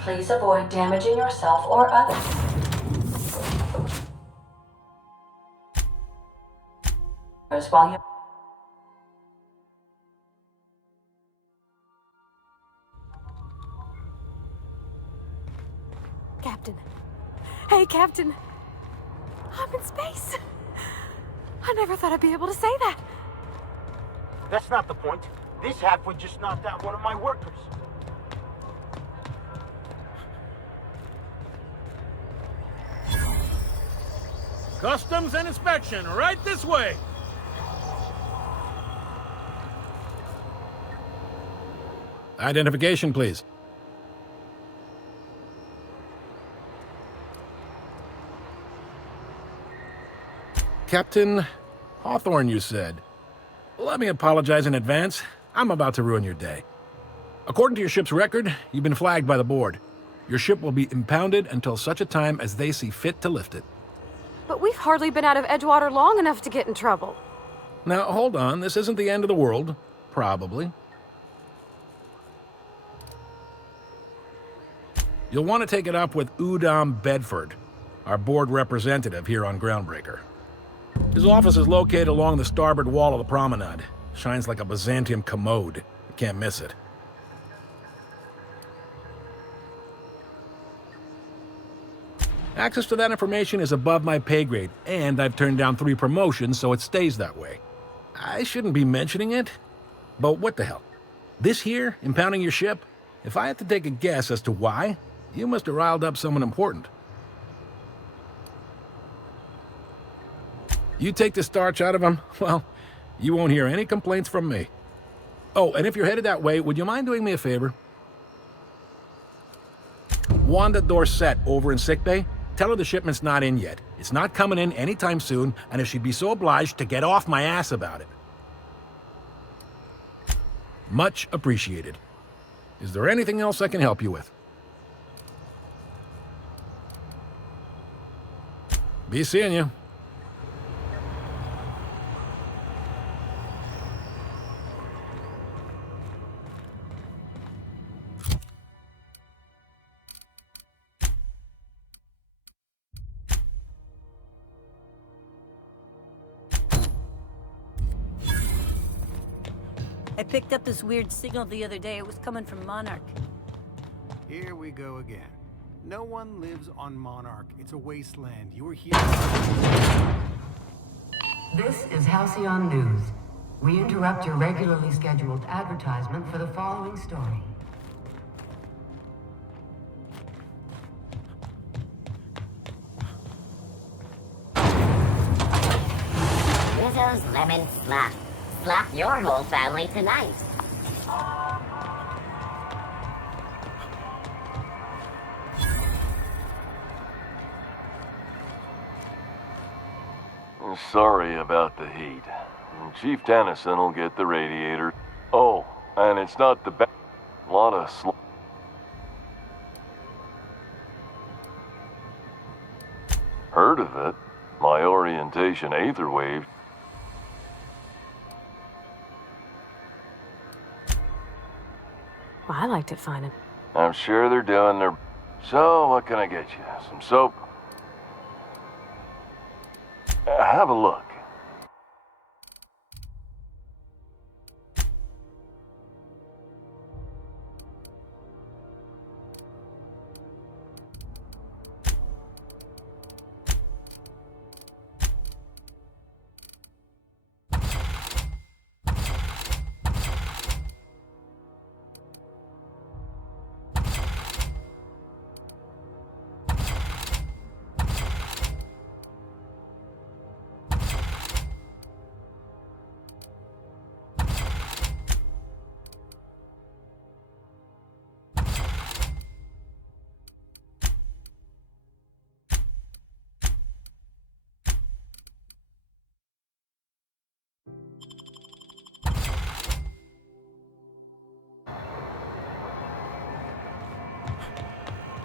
Please avoid damaging yourself or others. While you... Captain. Hey, Captain. I'm in space. I never thought I'd be able to say that. That's not the point. This halfway just knocked out one of my workers. Customs and inspection, right this way! Identification, please. Captain Hawthorne, you said. Let me apologize in advance. I'm about to ruin your day. According to your ship's record, you've been flagged by the board. Your ship will be impounded until such a time as they see fit to lift it. But we've hardly been out of Edgewater long enough to get in trouble. Now, hold on. This isn't the end of the world. Probably. You'll want to take it up with Udom Bedford, our board representative here on Groundbreaker. His office is located along the starboard wall of the promenade. Shines like a Byzantium commode. You can't miss it. Access to that information is above my pay grade, and I've turned down 3 promotions, so it stays that way. I shouldn't be mentioning it, but what the hell? This here, impounding your ship? If I had to take a guess as to why, you must have riled up someone important. You take the starch out of them, well, you won't hear any complaints from me. Oh, and if you're headed that way, would you mind doing me a favor? Wanda Dorset over in sickbay, tell her the shipment's not in yet. It's not coming in anytime soon, and if she'd be so obliged to get off my ass about it. Much appreciated. Is there anything else I can help you with? Be seeing you. I picked up this weird signal the other day. It was coming from Monarch. Here we go again. No one lives on Monarch. It's a wasteland. You're here. This is Halcyon News. We interrupt your regularly scheduled advertisement for the following story. Rizzo's Lemon Slap. Slap your whole family tonight. Sorry about the heat. Chief Tennyson will get the radiator. Oh, and it's not the best. A lot of Heard of it? My orientation aether wave. Well, I liked it fine. I'm sure they're doing their... So, what can I get you? Some soap? Have a look.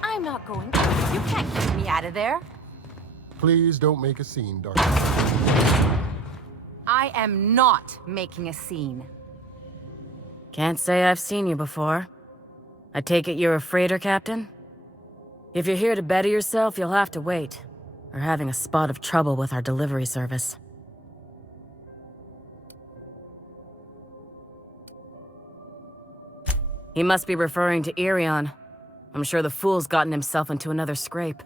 I'm not going to. You can't get me out of there. Please don't make a scene, Doctor. I am not making a scene. Can't say I've seen you before. I take it you're a freighter captain? If you're here to better yourself, you'll have to wait. We're having a spot of trouble with our delivery service. He must be referring to Irion. I'm sure the fool's gotten himself into another scrape.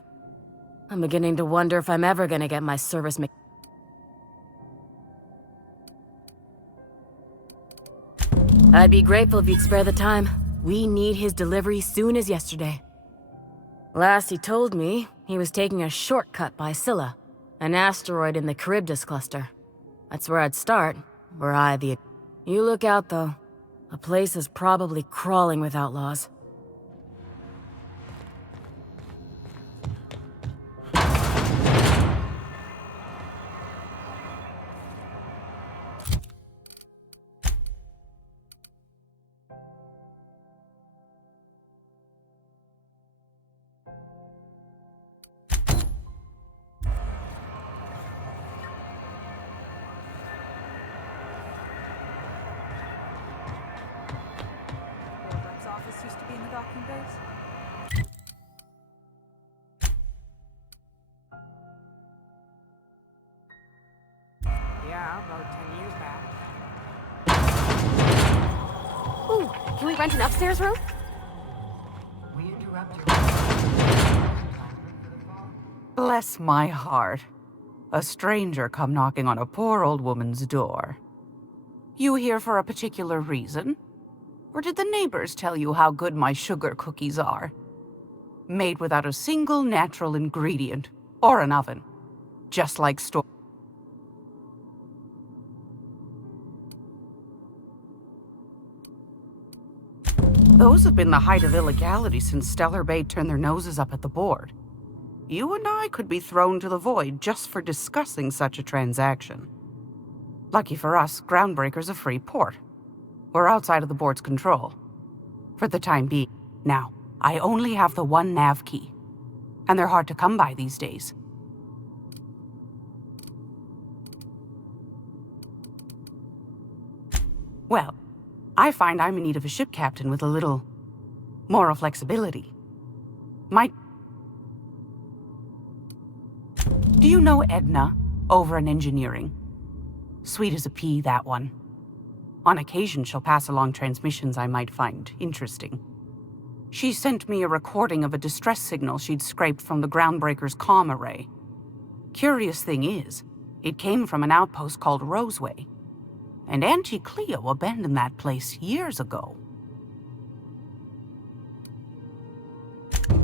I'm beginning to wonder if I'm ever gonna get my service I'd be grateful if you'd spare the time. We need his delivery soon as yesterday. Last he told me, he was taking a shortcut by Scylla, an asteroid in the Charybdis cluster. That's where I'd start, were I the... You look out, though. The place is probably crawling with outlaws. Used to be in the docking bays. Yeah, about 10 years back. Ooh, can we rent an upstairs room? We interrupt your advertisement for the fall. Bless my heart. A stranger come knocking on a poor old woman's door. You here for a particular reason? Or did the neighbors tell you how good my sugar cookies are? Made without a single natural ingredient, or an oven. Just like store. Those have been the height of illegality since Stellar Bay turned their noses up at the board. You and I could be thrown to the void just for discussing such a transaction. Lucky for us, Groundbreaker's a free port. We're outside of the board's control. For the time being. Now, I only have the one nav key. And they're hard to come by these days. Well, I find I'm in need of a ship captain with a little moral flexibility. Do you know Edna, over in engineering? Sweet as a pea, that one. On occasion, she'll pass along transmissions I might find interesting. She sent me a recording of a distress signal she'd scraped from the Groundbreaker's comm array. Curious thing is, it came from an outpost called Roseway. And Auntie Cleo abandoned that place years ago.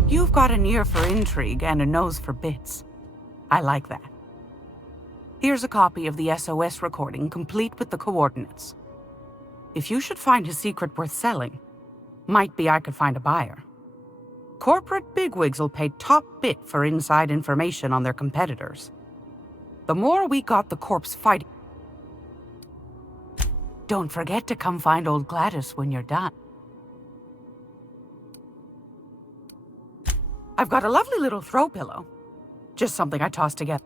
You've got an ear for intrigue and a nose for bits. I like that. Here's a copy of the SOS recording, complete with the coordinates. If you should find a secret worth selling, might be I could find a buyer. Corporate bigwigs will pay top bit for inside information on their competitors. The more we got the corpse fighting. Don't forget to come find old Gladys when you're done. I've got a lovely little throw pillow. Just something I tossed together.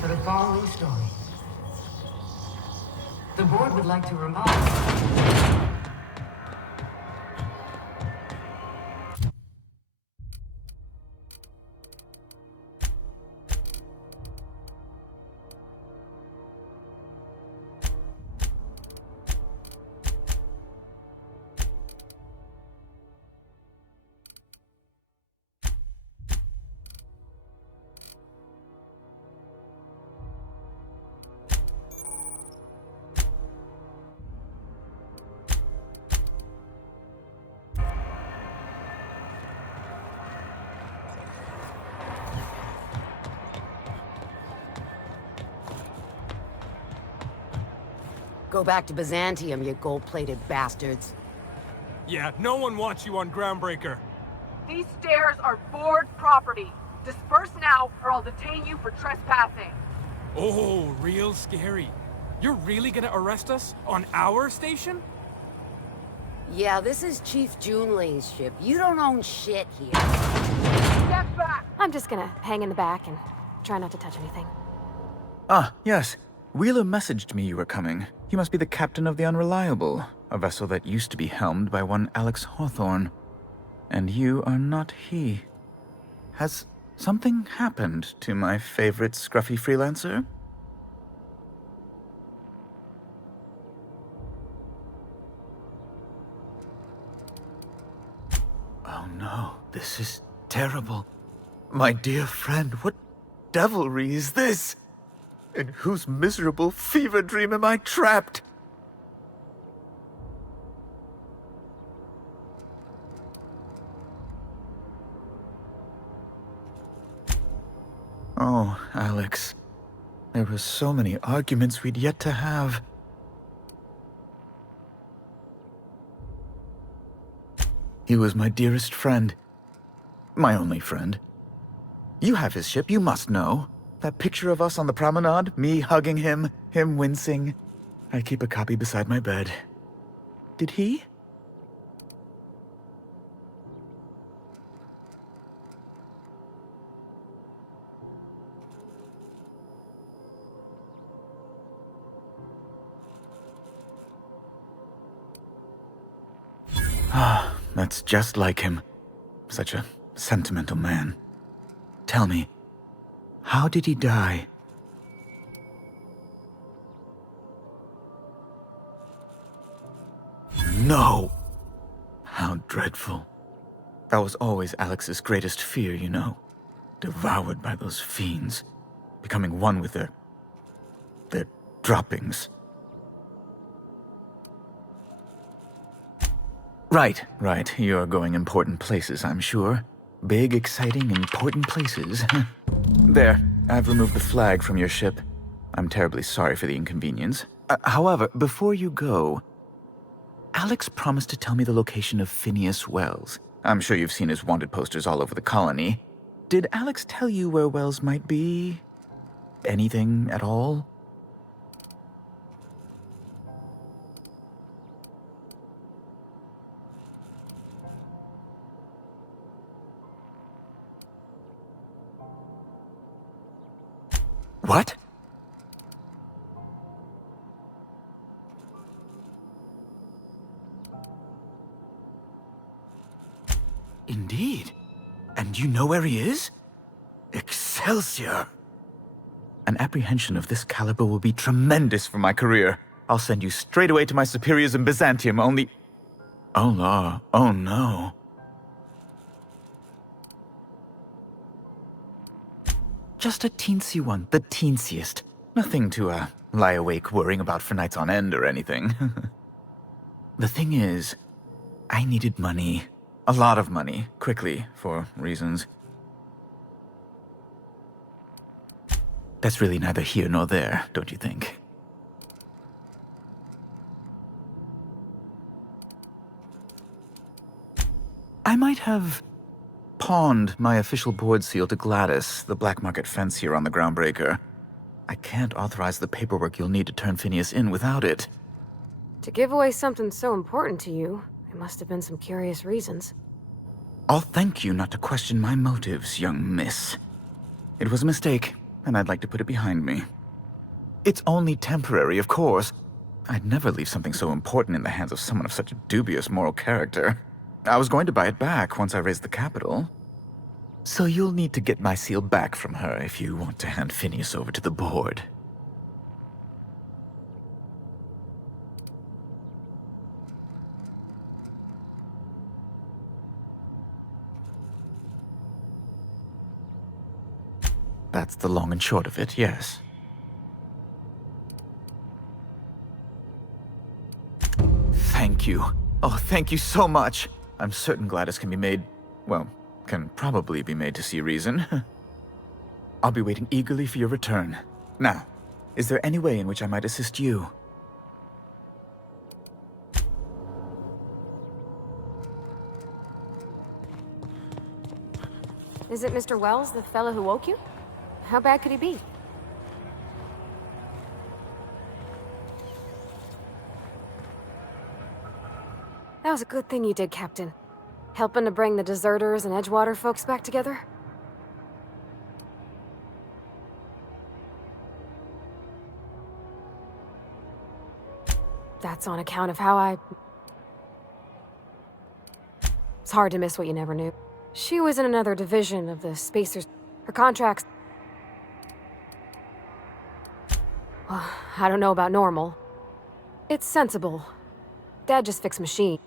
For the following story. The board would like to remind... Go back to Byzantium, you gold-plated bastards. Yeah, no one wants you on Groundbreaker. These stairs are board property. Disperse now, or I'll detain you for trespassing. Oh, real scary. You're really gonna arrest us on our station? Yeah, this is Chief Junling's ship. You don't own shit here. Step back! I'm just gonna hang in the back and try not to touch anything. Ah, yes. Wheeler messaged me you were coming. You must be the captain of the Unreliable, a vessel that used to be helmed by one Alex Hawthorne. And you are not he. Has something happened to my favorite scruffy freelancer? Oh no, this is terrible. My dear friend, what devilry is this? In whose miserable fever dream am I trapped? Oh, Alex. There were so many arguments we'd yet to have. He was my dearest friend. My only friend. You have his ship, you must know. That picture of us on the promenade, me hugging him, him wincing. I keep a copy beside my bed. Did he? Ah, that's just like him. Such a sentimental man. Tell me, how did he die? No! How dreadful. That was always Alex's greatest fear, you know. Devoured by those fiends. Becoming one with their droppings. Right. You're going important places, I'm sure. Big, exciting, important places. There, I've removed the flag from your ship. I'm terribly sorry for the inconvenience. However, before you go, Alex promised to tell me the location of Phineas Wells. I'm sure you've seen his wanted posters all over the colony. Did Alex tell you where Wells might be? Anything at all? What? Indeed. And you know where he is? Excelsior! An apprehension of this caliber will be tremendous for my career. I'll send you straight away to my superiors in Byzantium, only... Oh, no. Oh, no. Just a teensy one, the teensiest. Nothing to, lie awake worrying about for nights on end or anything. The thing is, I needed money. A lot of money, quickly, for reasons. That's really neither here nor there, don't you think? I might have pawned my official board seal to Gladys, the black market fence here on the Groundbreaker. I can't authorize the paperwork you'll need to turn Phineas in without it. To give away something so important to you, there must have been some curious reasons. I'll thank you not to question my motives, young miss. It was a mistake, and I'd like to put it behind me. It's only temporary, of course. I'd never leave something so important in the hands of someone of such a dubious moral character. I was going to buy it back once I raised the capital. So you'll need to get my seal back from her if you want to hand Phineas over to the board. That's the long and short of it, yes. Thank you. Oh, thank you so much. I'm certain Gladys can be made, well, can probably be made to see reason. I'll be waiting eagerly for your return. Now, is there any way in which I might assist you? Is it Mr. Wells, the fellow who woke you? How bad could he be? That was a good thing you did, Captain. Helping to bring the deserters and Edgewater folks back together. That's on account of how It's hard to miss what you never knew. She was in another division of the Spacers. Her contracts... Well, I don't know about normal. It's sensible. Dad just fixed machine.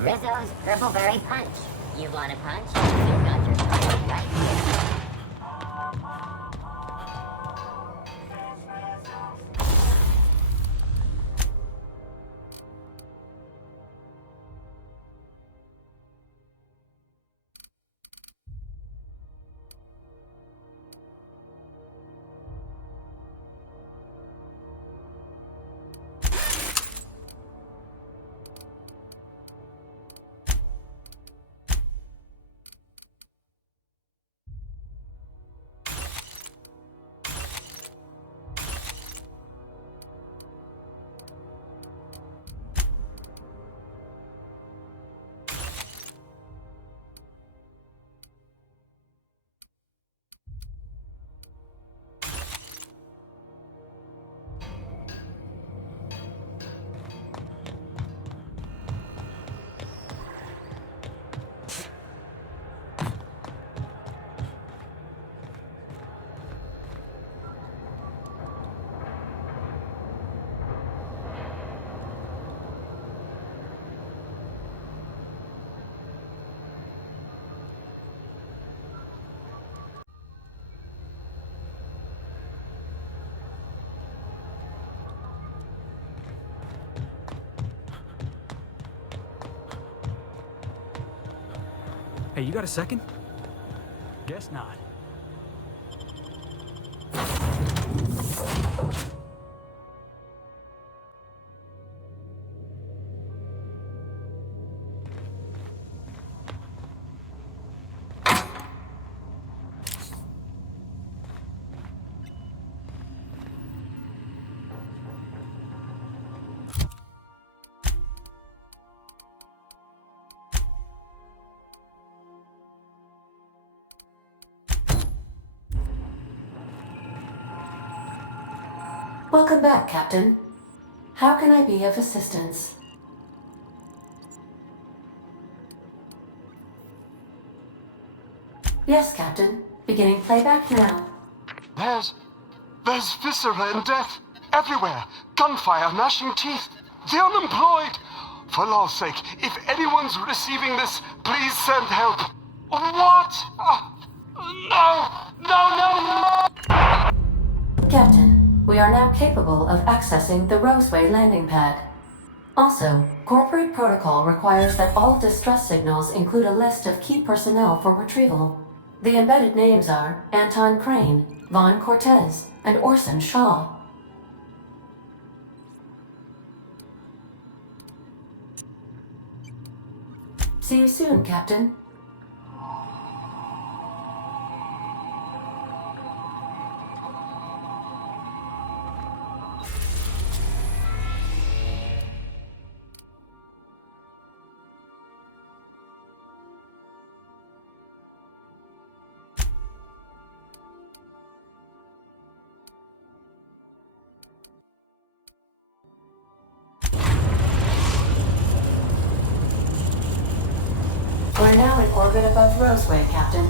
Rizzo's Purpleberry Punch. You want a punch? You've got your punch right here. Hey, you got a second? Guess not. Welcome back, Captain. How can I be of assistance? Yes, Captain. Beginning playback now. There's viscera and death everywhere. Gunfire, gnashing teeth. The unemployed. For law's sake, if anyone's receiving this, please send help. What? No! Captain, we are now capable of accessing the Roseway landing pad. Also, corporate protocol requires that all distress signals include a list of key personnel for retrieval. The embedded names are Anton Crane, Vaughn Cortez, and Orson Shaw. See you soon, Captain. orbit above Roseway, Captain.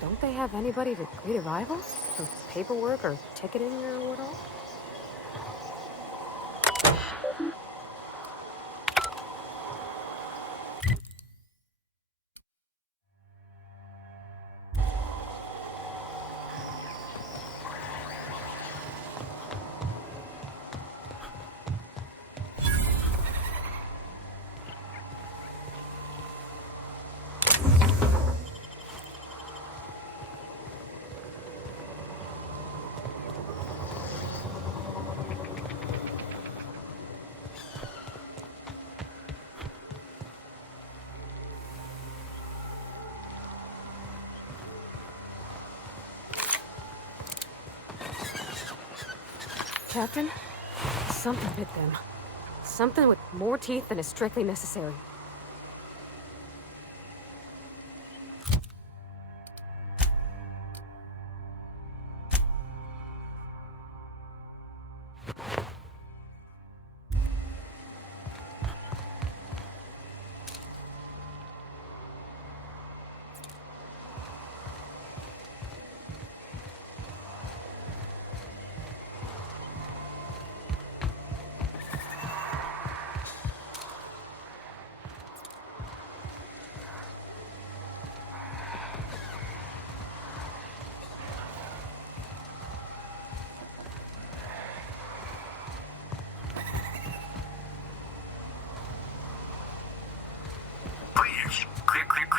Don't they have anybody to greet arrivals? For paperwork or ticketing or what all? Captain, something bit them. Something with more teeth than is strictly necessary.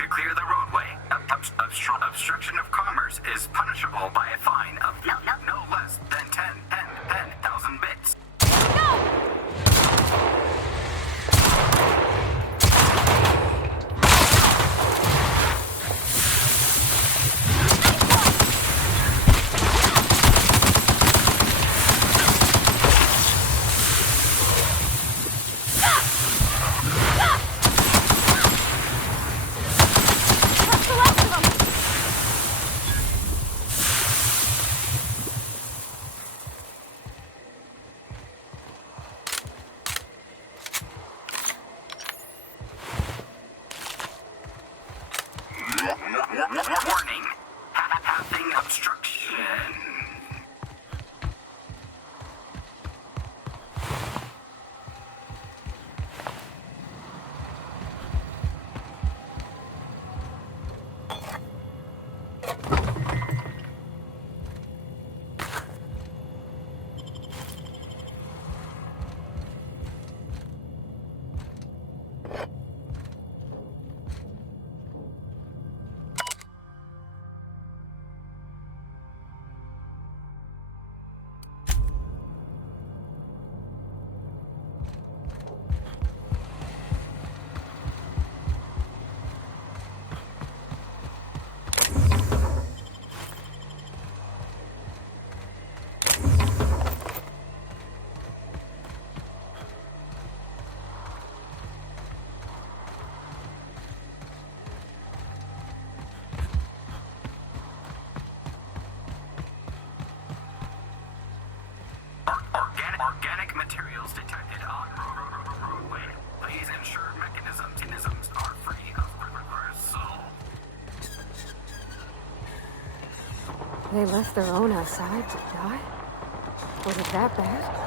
Clear the roadway. Obstruction of commerce is punishable by a fine of no less than 10,000 bits. Warning. Having obstruction. Organic materials detected on roadway. Please ensure mechanisms are free of reversal. They left their own outside to die? Was it that bad?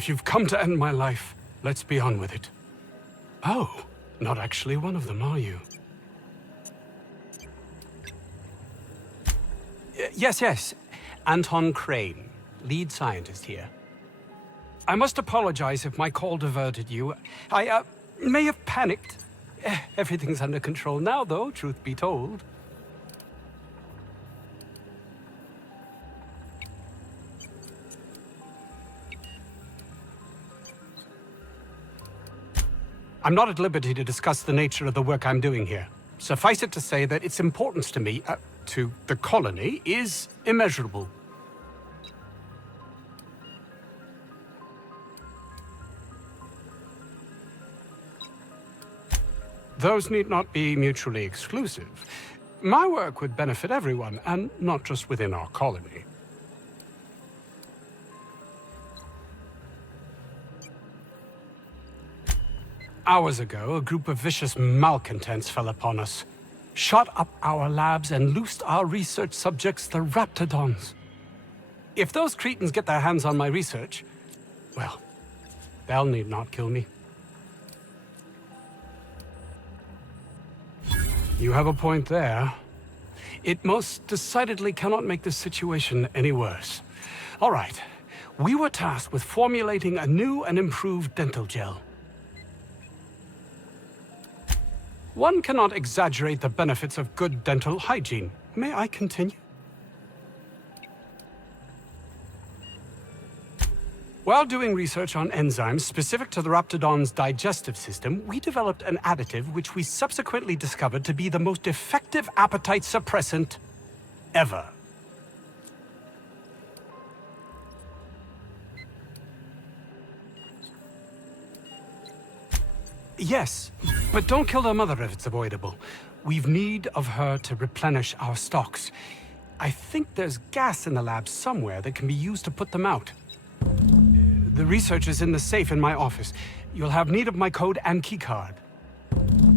If you've come to end my life, let's be on with it. Oh, not actually one of them, are you? Yes. Anton Crane, lead scientist here. I must apologize if my call diverted you. I may have panicked. Everything's under control now, though, truth be told. I'm not at liberty to discuss the nature of the work I'm doing here. Suffice it to say that its importance to me, to the colony, is immeasurable. Those need not be mutually exclusive. My work would benefit everyone, and not just within our colony. Hours ago, a group of vicious malcontents fell upon us, shot up our labs, and loosed our research subjects, the Raptidons. If those cretins get their hands on my research, well, they'll need not kill me. You have a point there. It most decidedly cannot make this situation any worse. All right, we were tasked with formulating a new and improved dental gel. One cannot exaggerate the benefits of good dental hygiene. May I continue? While doing research on enzymes specific to the Raptidon's digestive system, we developed an additive which we subsequently discovered to be the most effective appetite suppressant ever. Yes, but don't kill their mother if it's avoidable. We've need of her to replenish our stocks. I think there's gas in the lab somewhere that can be used to put them out. The research is in the safe in my office. You'll have need of my code and keycard.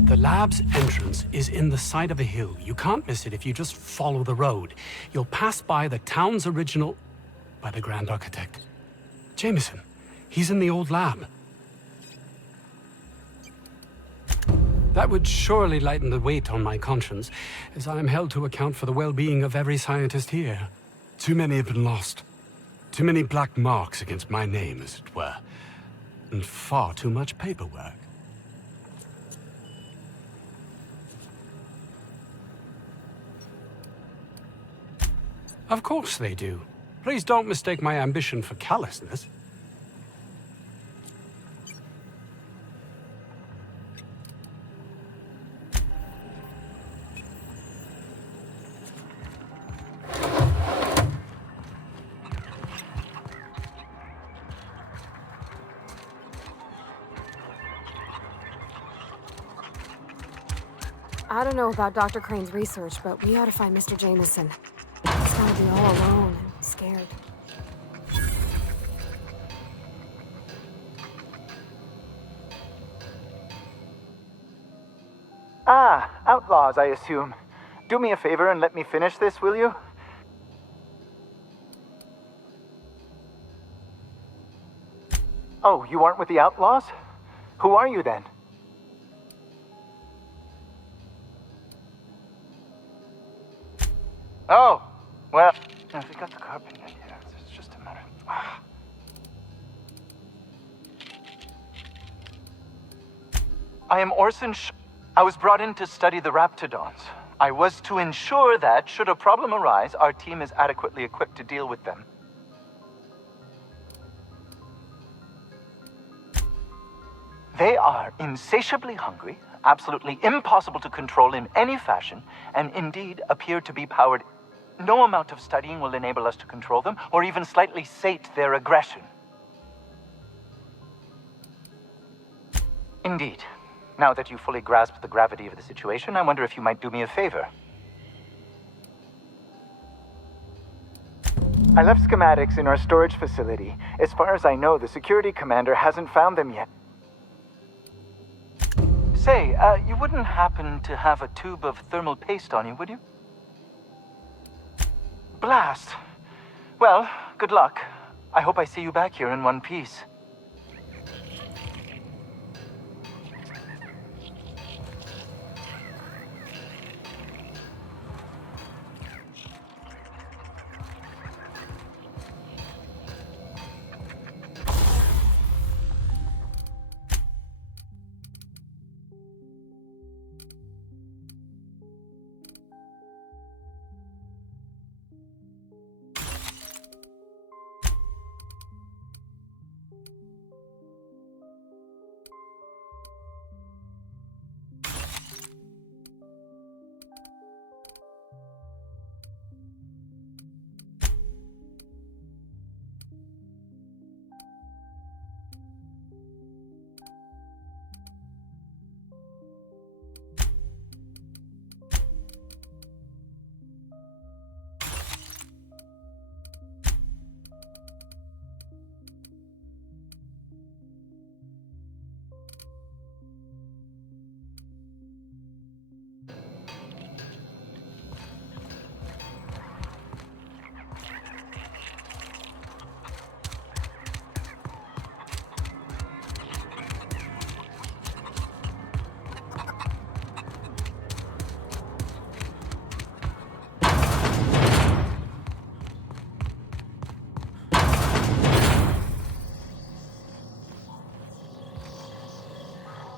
The lab's entrance is in the side of a hill. You can't miss it if you just follow the road. You'll pass by the town's original... by the Grand Architect. Jameson. He's in the old lab. That would surely lighten the weight on my conscience, as I am held to account for the well-being of every scientist here. Too many have been lost. Too many black marks against my name, as it were. And far too much paperwork. Of course they do. Please don't mistake my ambition for callousness. I don't know about Dr. Crane's research, but we ought to find Mr. Jameson. He's gonna be all alone and scared. Ah, outlaws, I assume. Do me a favor and let me finish this, will you? Oh, you aren't with the outlaws? Who are you then? Oh, well, if we got the carpet in here, it's just a matter of... I am Orson I was brought in to study the Raptidons. I was to ensure that, should a problem arise, our team is adequately equipped to deal with them. They are insatiably hungry, absolutely impossible to control in any fashion, and indeed appear to be powered. No amount of studying will enable us to control them, or even slightly sate their aggression. Indeed. Now that you fully grasp the gravity of the situation, I wonder if you might do me a favor. I left schematics in our storage facility. As far as I know, the security commander hasn't found them yet. Say, you wouldn't happen to have a tube of thermal paste on you, would you? Blast. Well, good luck. I hope I see you back here in one piece.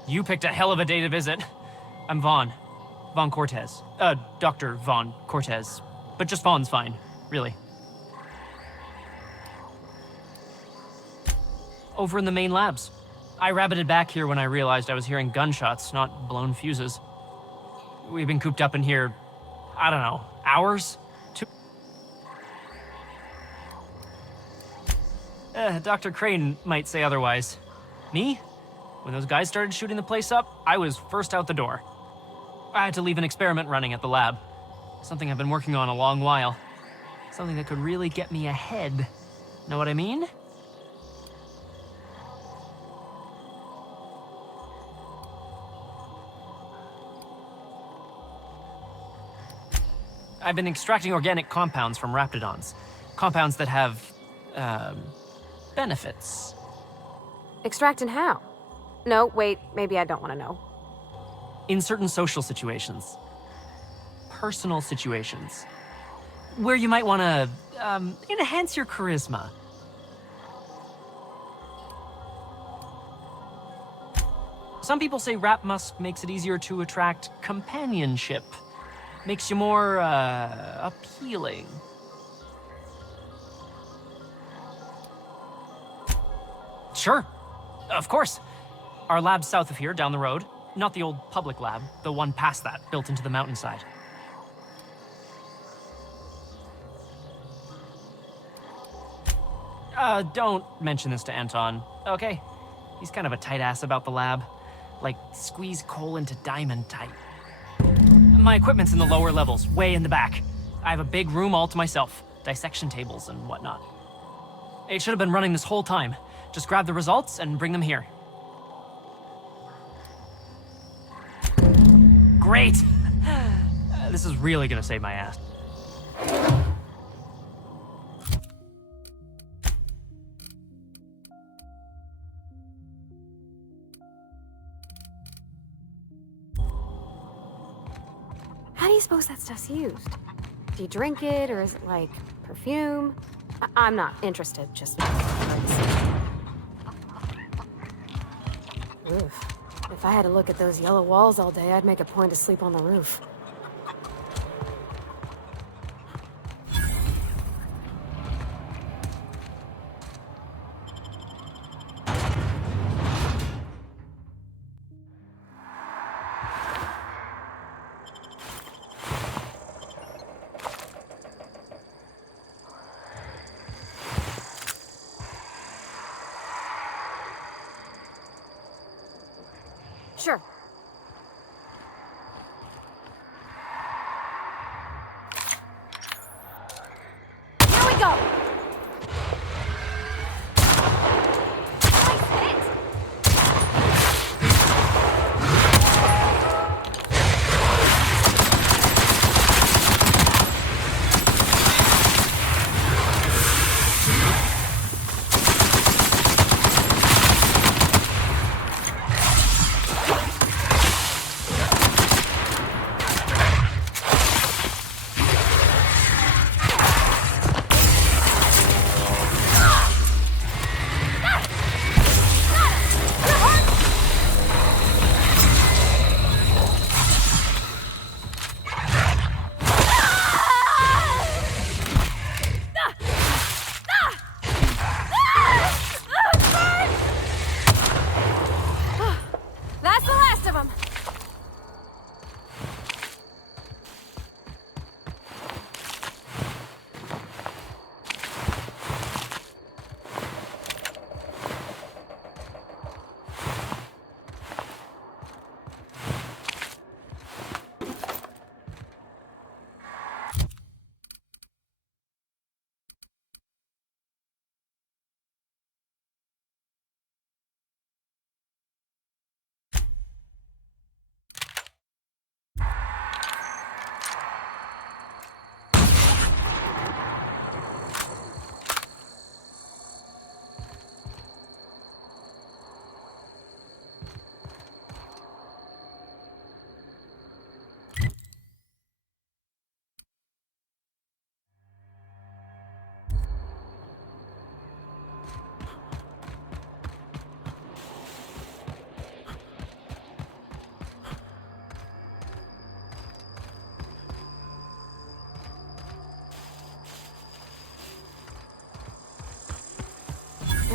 You picked a hell of a day to visit. I'm Vaughn. Vaughn Cortez. Dr. Vaughn Cortez. But just Vaughn's fine, really. Over in the main labs. I rabbited back here when I realized I was hearing gunshots, not blown fuses. We've been cooped up in here, I don't know, hours? Dr. Crane might say otherwise. Me? When those guys started shooting the place up, I was first out the door. I had to leave an experiment running at the lab. Something I've been working on a long while. Something that could really get me ahead. Know what I mean? I've been extracting organic compounds from raptidons. Compounds that have, benefits. Extracting how? No, wait, maybe I don't want to know. In certain social situations. Personal situations. Where you might want to, enhance your charisma. Some people say Rap Musk makes it easier to attract companionship. Makes you more, appealing. Sure. Of course. Our lab's south of here, down the road. Not the old public lab, the one past that, built into the mountainside. Don't mention this to Anton, okay? He's kind of a tight ass about the lab. Like, squeeze coal into diamond tight. My equipment's in the lower levels, way in the back. I have a big room all to myself, dissection tables and whatnot. It should have been running this whole time. Just grab the results and bring them here. Great! This is really gonna save my ass. How do you suppose that stuff's used? Do you drink it, or is it like perfume? I'm not interested, just... Oof. If I had to look at those yellow walls all day, I'd make a point to sleep on the roof. Sure. Here we go! Nice hit!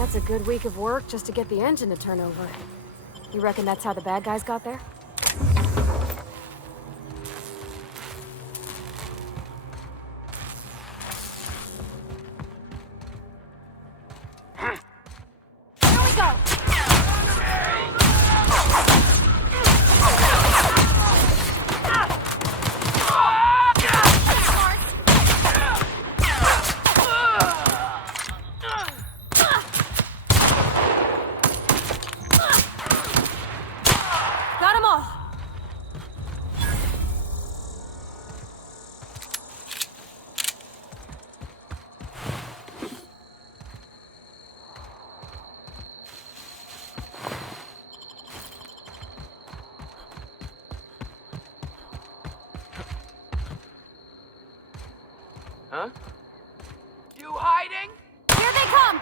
That's a good week of work just to get the engine to turn over. You reckon that's how the bad guys got there? Here we go! Got 'em all! Huh? You hiding? Here they come!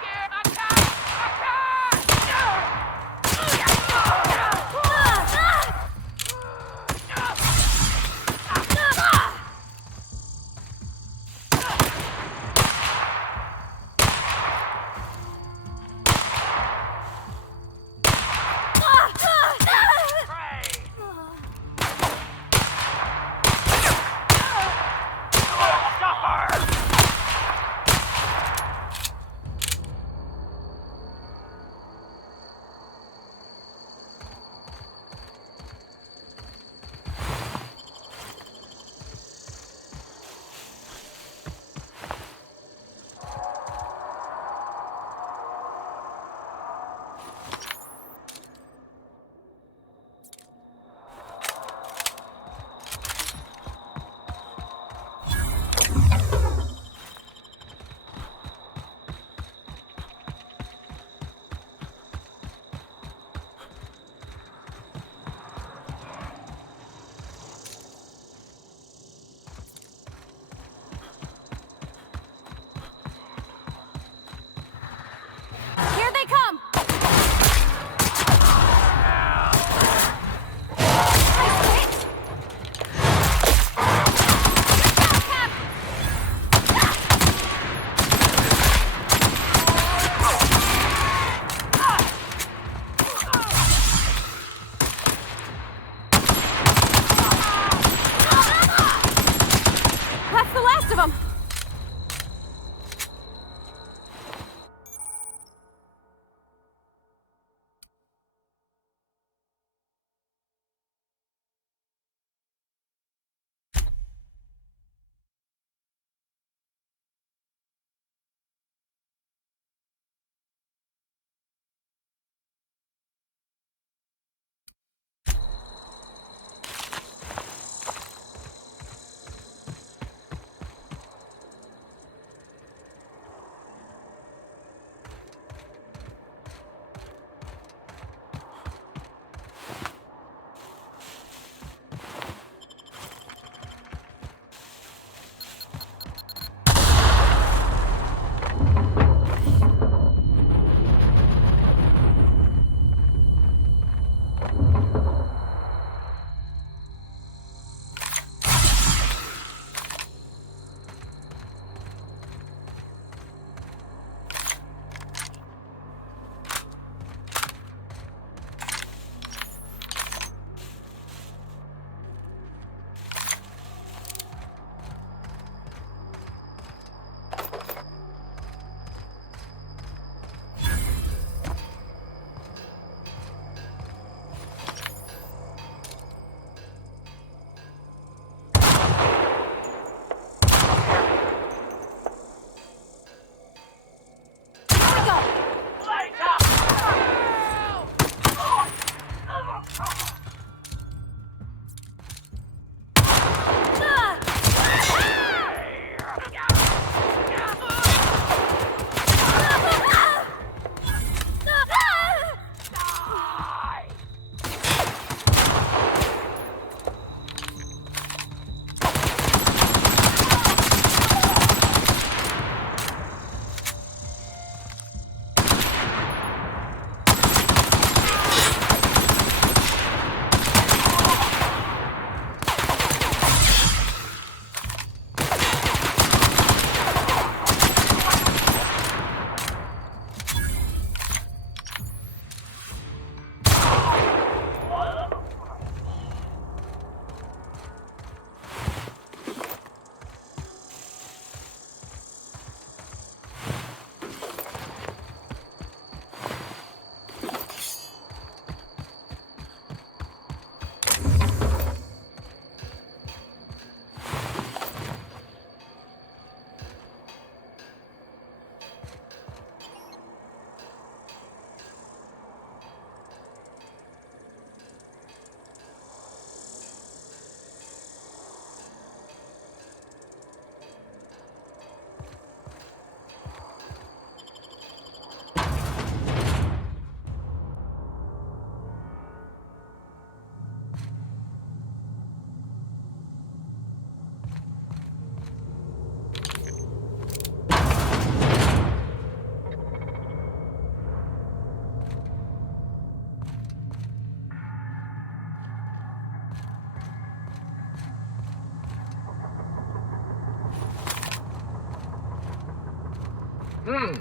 Everyone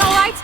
all right?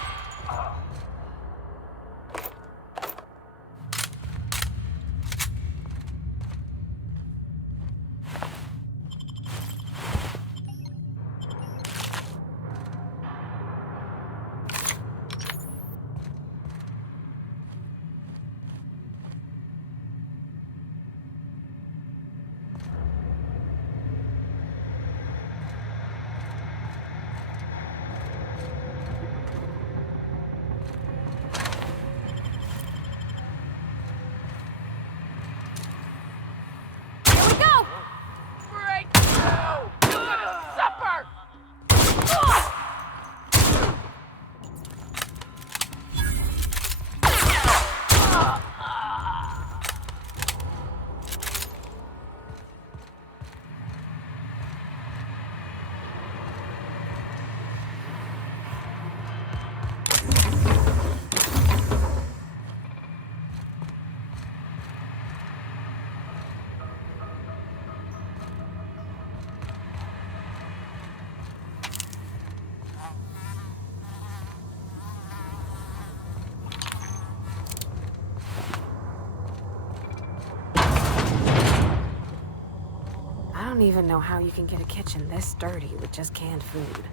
I don't even know how you can get a kitchen this dirty with just canned food.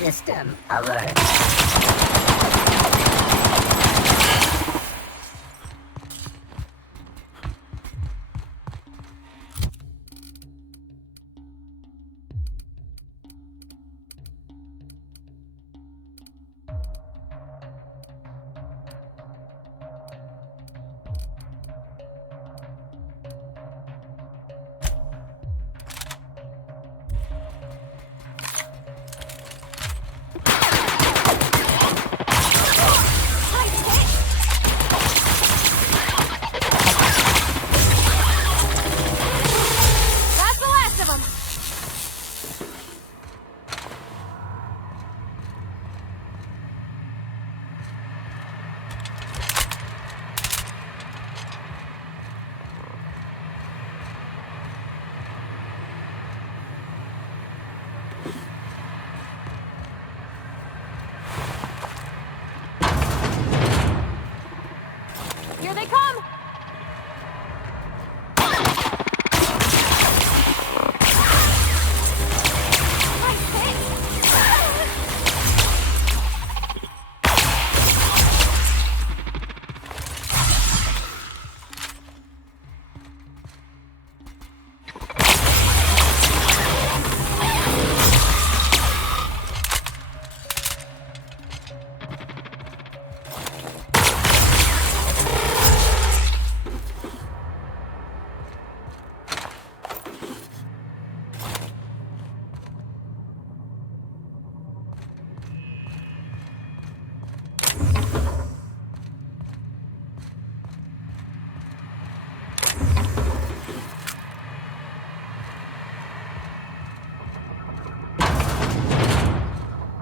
System alert.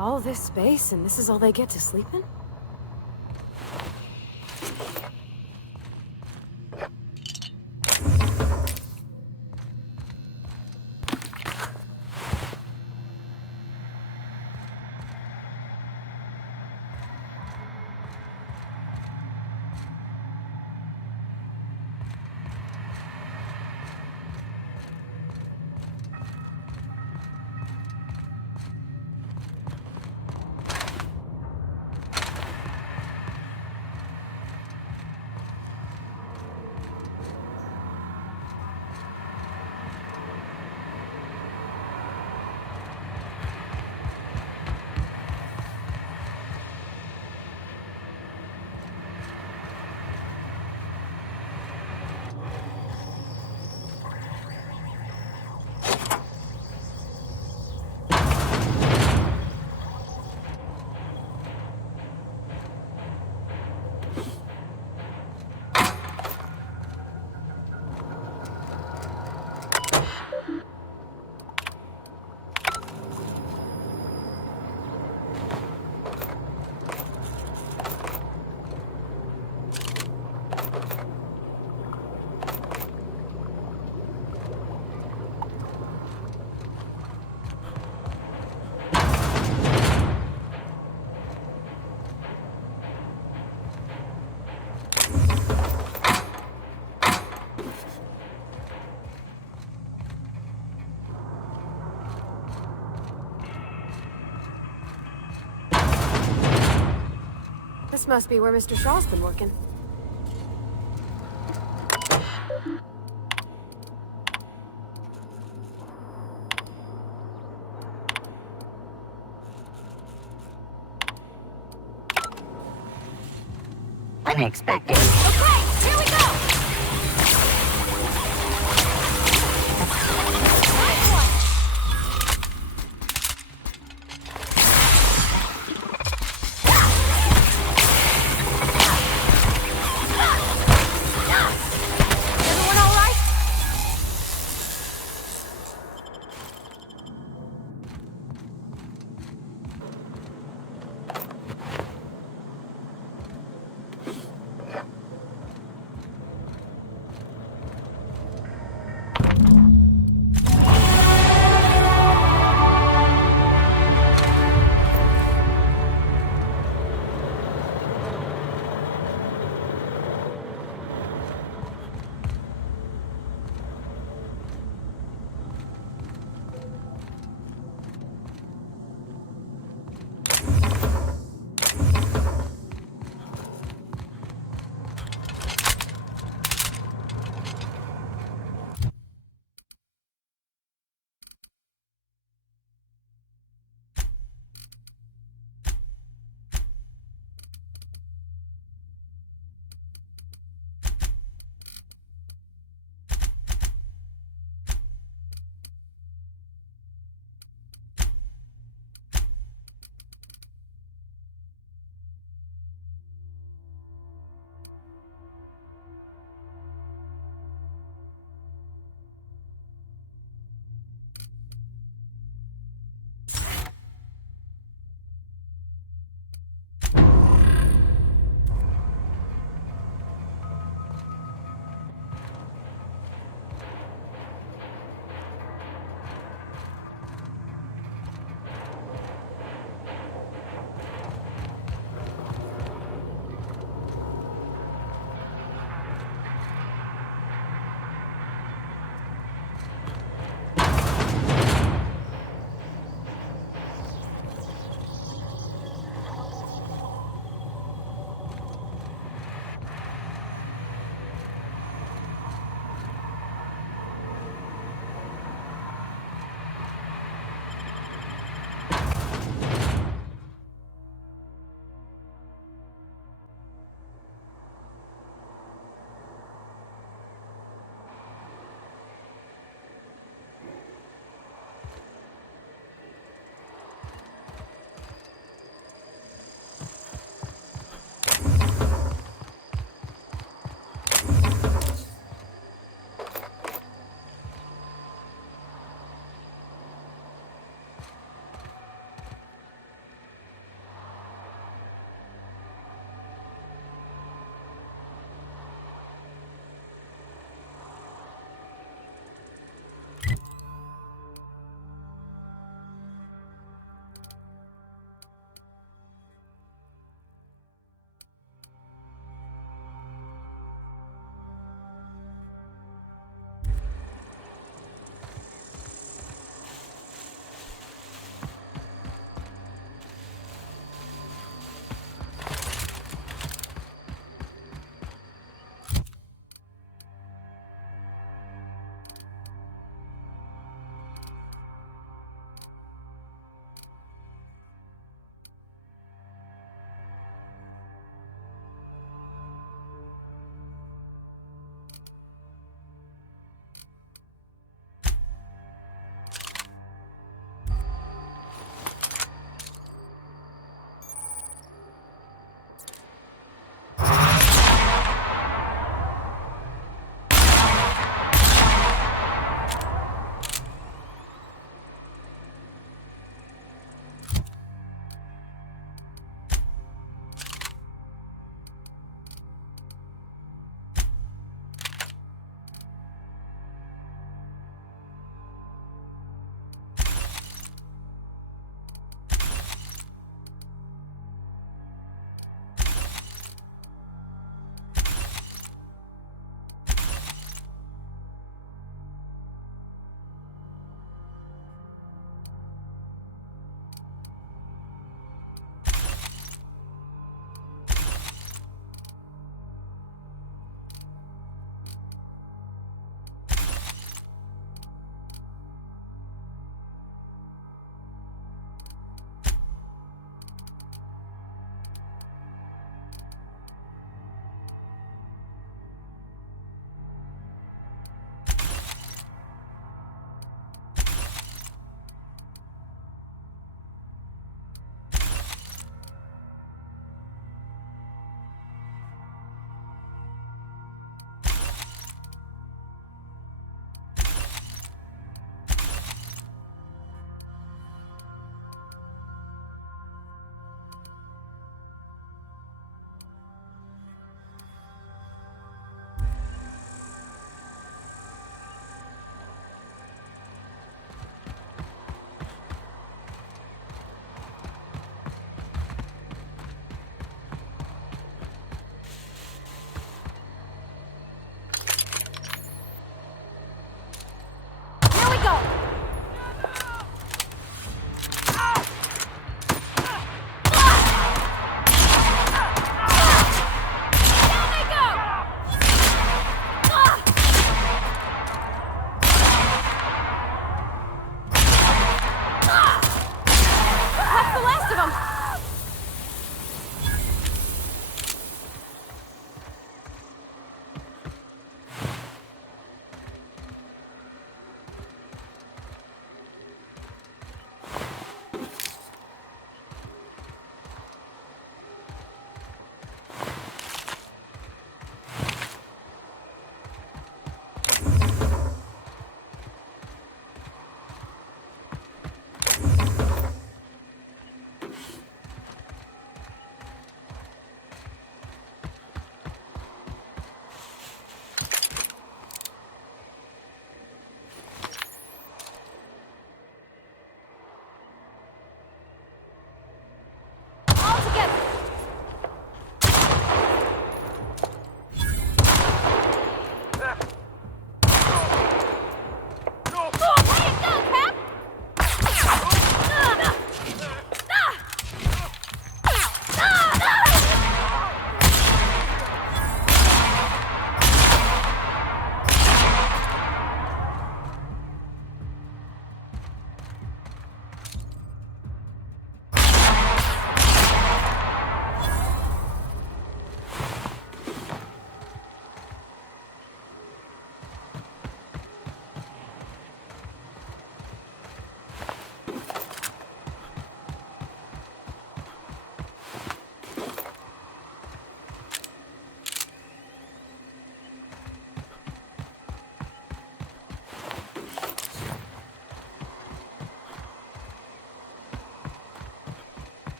All this space, and this is all they get to sleep in? This must be where Mr. Shaw's been working. Unexpected. Okay, here we go! Nice one! Everyone all right?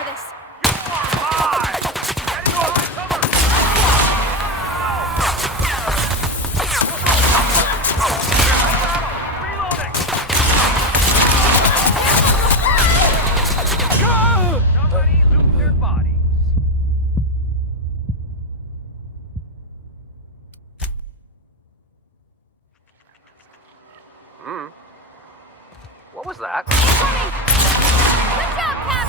for this. Somebody loot their bodies. What was that? Good job, Cap!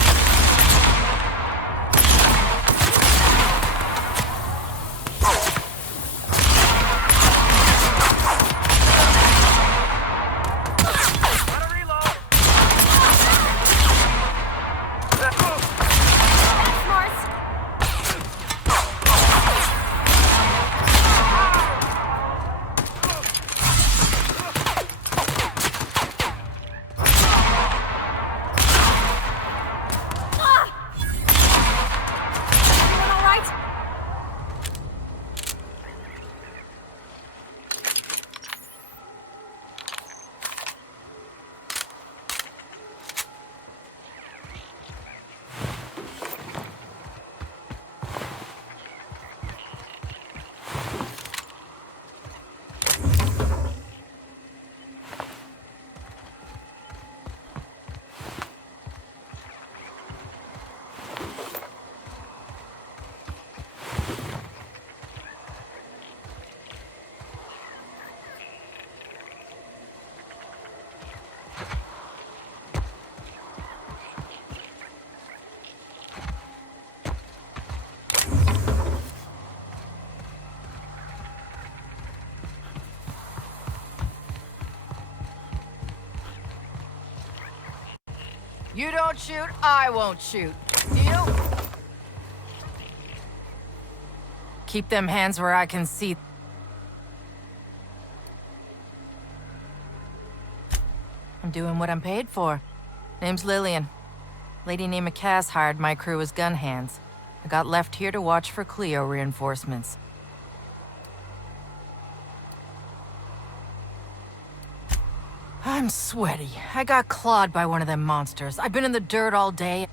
That's Mars. Everyone all right? You don't shoot, I won't shoot. Deal? Keep them hands where I can see. I'm doing what I'm paid for. Name's Lillian. Lady named McCass hired my crew as gun hands. I got left here to watch for Cleo reinforcements. I'm sweaty. I got clawed by one of them monsters. I've been in the dirt all day.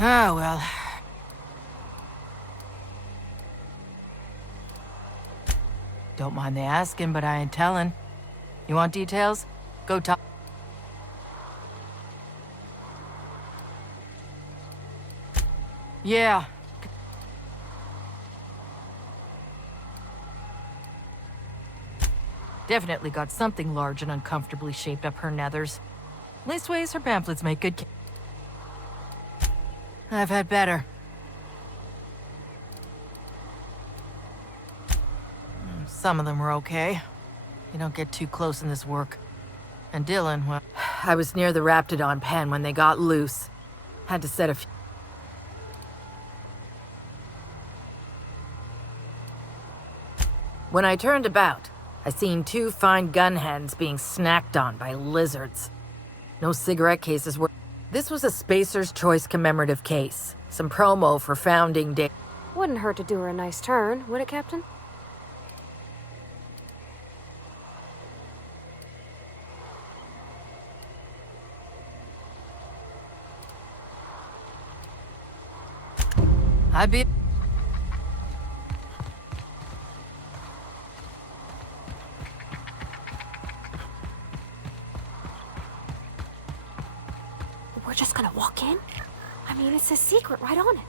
Oh, well. Don't mind the asking, but I ain't telling. You want details? Go talk. Yeah. Definitely got something large and uncomfortably shaped up her nethers. Leastways, her pamphlets make good. I've had better. Some of them were okay. You don't get too close in this work. And Dylan, well, I was near the Raptidon pen when they got loose. Had to set a few. When I turned about, I seen two fine gun hands being snacked on by lizards. No cigarette cases were. This was a Spacer's Choice commemorative case. Some promo for Founding Day. Wouldn't hurt to do her a nice turn, would it, Captain? I'd be. We're just gonna walk in? I mean, it's a secret right on it.